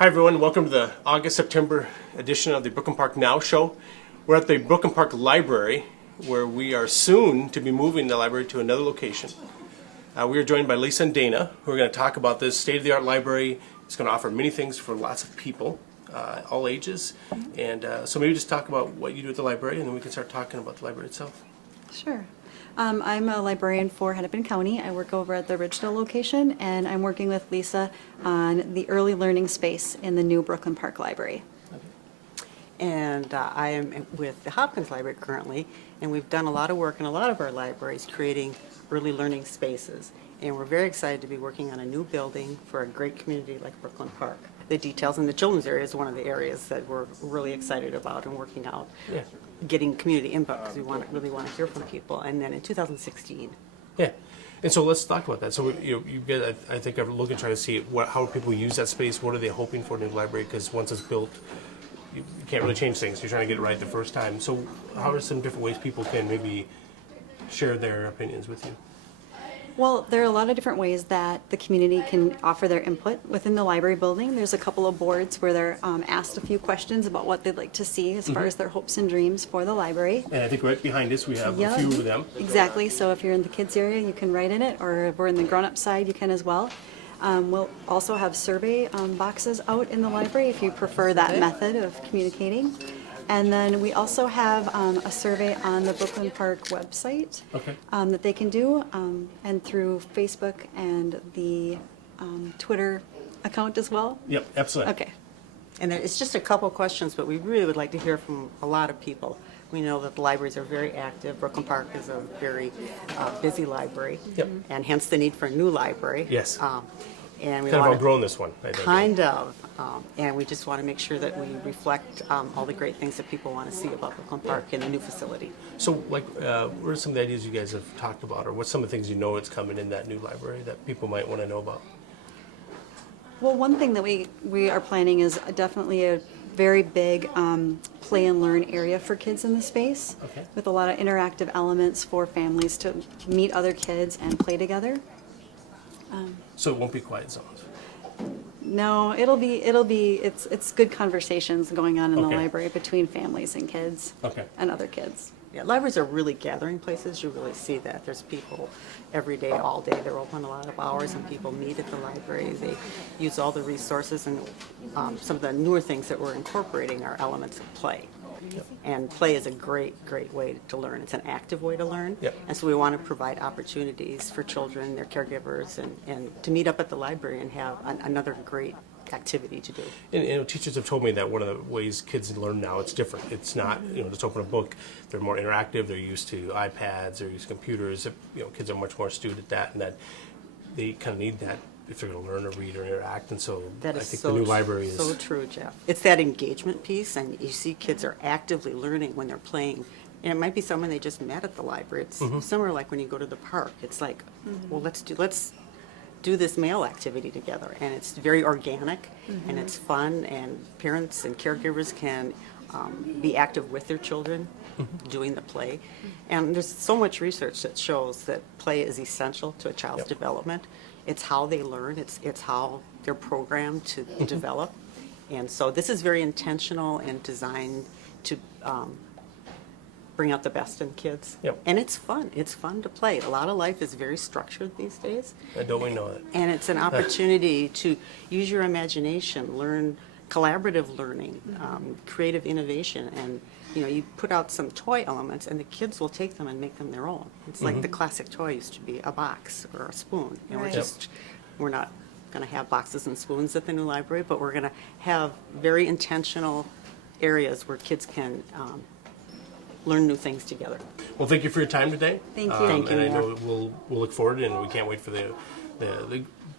Hi everyone, welcome to the August-September edition of the Brooklyn Park Now show. We're at the Brooklyn Park Library, where we are soon to be moving the library to another location. We are joined by Lisa and Dana, who are going to talk about this state-of-the-art library. It's going to offer many things for lots of people, all ages. And so maybe just talk about what you do at the library, and then we can start talking about the library itself. Sure. I'm a librarian for Hennepin County. I work over at the Ridgedale location, and I'm working with Lisa on the early learning space in the new Brooklyn Park Library. And I am with the Hopkins Library currently, and we've done a lot of work in a lot of our libraries creating early learning spaces. And we're very excited to be working on a new building for a great community like Brooklyn Park. The details in the children's area is one of the areas that we're really excited about and working out. Yeah. Getting community input because we really want to hear from people. And then in 2016. Yeah, and so let's talk about that. So you get, I think, I'm looking, trying to see how people use that space. What are they hoping for in the library? Because once it's built, you can't really change things. You're trying to get it right the first time. So how are some different ways people can maybe share their opinions with you? Well, there are a lot of different ways that the community can offer their input within the library building. There's a couple of boards where they're asked a few questions about what they'd like to see as far as their hopes and dreams for the library. And I think right behind us we have a few of them. Exactly. So if you're in the kids area, you can write in it, or if we're in the grown-up side, you can as well. We'll also have survey boxes out in the library if you prefer that method of communicating. And then we also have a survey on the Brooklyn Park website that they can do, and through Facebook and the Twitter account as well. Yep, absolutely. Okay. And it's just a couple questions, but we really would like to hear from a lot of people. We know that the libraries are very active. Brooklyn Park is a very busy library, and hence the need for a new library. Yes. And we Kind of want outgrown this one, I think. Kind of. And we just want to make sure that we reflect all the great things that people want to see about Brooklyn Park in the new facility. So, like, what are some of the ideas you guys have talked about, or what's some of the things you know it's coming in that new library that people might want to know about? Well, one thing that we are planning is definitely a very big play and learn area for kids in the space, with a lot of interactive elements for families to meet other kids and play together. So it won't be quiet zones. No, it's good conversations going on in the Okay. library between families and kids and other kids. Yeah, libraries are really gathering places. You really see that. There's people every day, all day. They're open a lot of hours, and people meet at the library. They use all the resources, and some of the newer things that we're incorporating are elements of play. And play is a great way to learn. It's an active way to learn. And so we want to provide opportunities for children, their caregivers, and to meet up at the library and have another great activity to do. And teachers have told me that one of the ways kids learn now, it's different. It's not, just open a book. They're more interactive. They're used to iPads. They're used to computers. Kids are much more astute at that, and that they kind of need that if they're going to learn to read or interact. And so I think the new library is so true, Jeff. It's that engagement piece, and you see kids are actively learning when they're playing. And it might be someone they just met at the library. It's similar like when you go to the park. It's like, well, let's do this mail activity together, and it's very organic and it's fun, and parents and caregivers can be active with their children doing the play. And there's so much research that shows that play is essential to a child's development. It's how they learn. It's how they're programmed to develop. And so this is very intentional and designed to bring out the best in kids. And it's fun. It's fun to play. A lot of life is very structured these days. Don't we know it? And it's an opportunity to use your imagination, learn collaborative learning, creative innovation, and you put out some toy elements, and the kids will take them and make them their own. It's like the classic toy used to be a box or a spoon. And we're not going to have boxes and spoons at the new library, but we're going to have very intentional areas where kids can learn new things together. Well, thank you for your time today. Thank you. Thank you. And I know we'll look forward, and we can't wait for the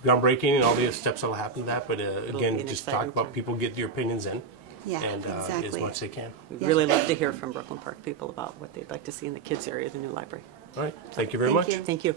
groundbreaking and all the steps that will happen to that. But again, just talk about people, get your opinions in. And exactly. as much as they can. We'd really love to hear from Brooklyn Park people about what they'd like to see in the kids area of the new library. All right. Thank you very much. Thank you.